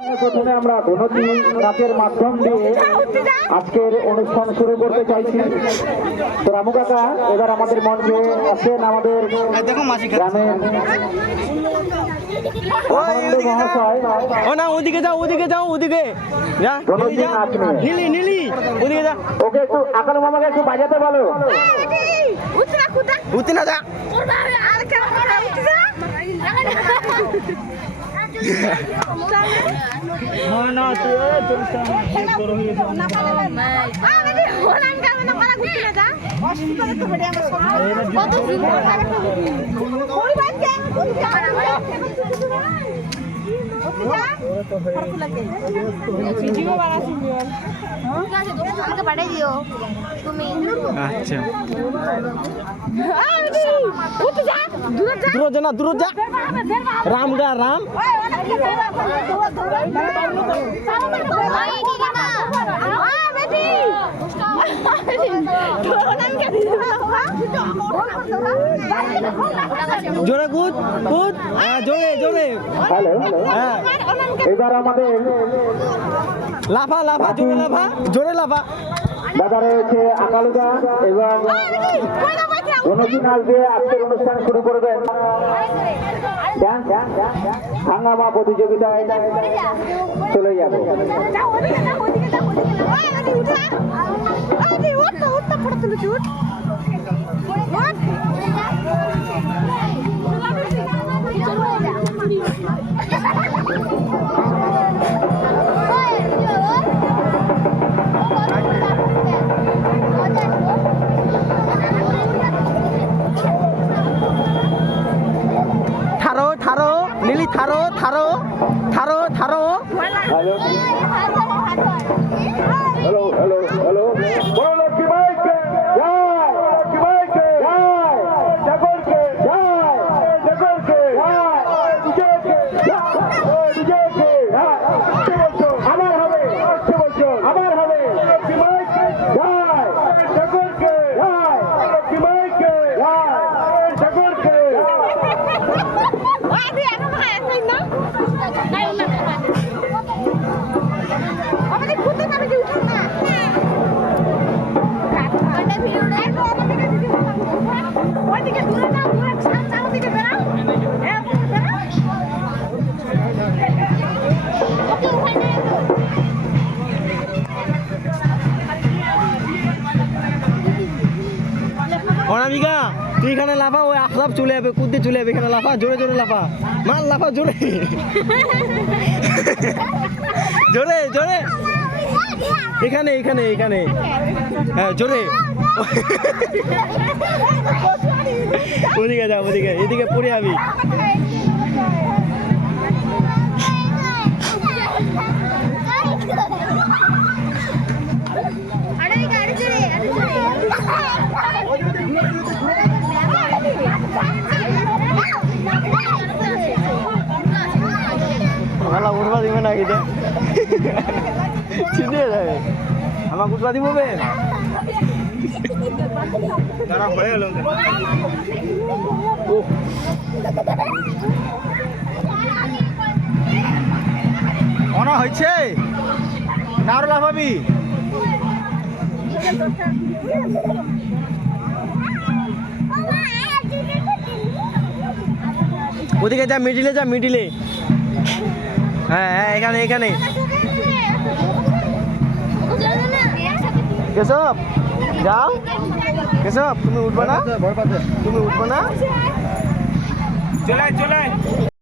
প্রথমে আমরা ধনতি নাচের মাধ্যম দিয়ে আজকের অনুষ্ঠান শুরু করতে চাইছি। তো রামু কাকা এবার আমাদের মঞ্চে আছেন আমাদের গ্রামের মহাশয়। ও না ওদিকে যাও, ওদিকে যাও, ওদিকে যা, নীলি নীলি ওদিকে যা। ওকে একটু আকাল মামাকে একটু বাজাতে বলো। উঠতে না যা। আচ্ছা দূর যা না, দূর যা। রাম গা রাম। জোরে কুদ কুদ, জোরে জোরে। হ্যালো, হ্যাঁ এবার আমাদের লাফা লাফা, জোরে লাফা, জোরে লাফা। দাদা রয়েছে আকালুদা এবং ধনতি নাচ দিয়ে আজকের অনুষ্ঠান শুরু করবেন। হাঙ্গামা প্রতিযোগিতায় চলে যাবে। থারো থারো নীলি, থারো থারো থারো থারো। হ্যালো হ্যালো হ্যালো হ্যালো, বলো লক্ষ্মী মাইকে জয়, লক্ষ্মী মাইকে জয়, জাগরকে জয়, জাগরকে জয়, বিজয়কে জয়, বিজয়কে জয়। আবার হবে, আবার হবে। লক্ষ্মী মাইকে জয়, জাগরকে জয়, লক্ষ্মী মাইকে জয়, জাগরকে অনামিকা তুই এখানে লাফা, ওই আফলাফ চলে যাবে, কুদতে চলে যাবে। এখানে লাফা, জোরে জোরে লাফা, মাল লাফা জোরে জোরে জোরে। এখানে এখানে এখানে, হ্যাঁ জোরে। ওদিকে যাও, ওদিকে, এদিকে পড়ে যাবি। মালা উঠবা দিবে না, এটা ছিটে যাবে। আমাকে উঠবা দিব বে। হয়ে গেল অনা হয়েছে না, আরো লাফাবি। ওদিকে যা, মিডিলে যা, মিডিলে। হ্যাঁ হ্যাঁ, এখানে এখানে। কেশব যাও, কেশব তুমি উঠবা না, তুমি উঠবা না। চলে চলে।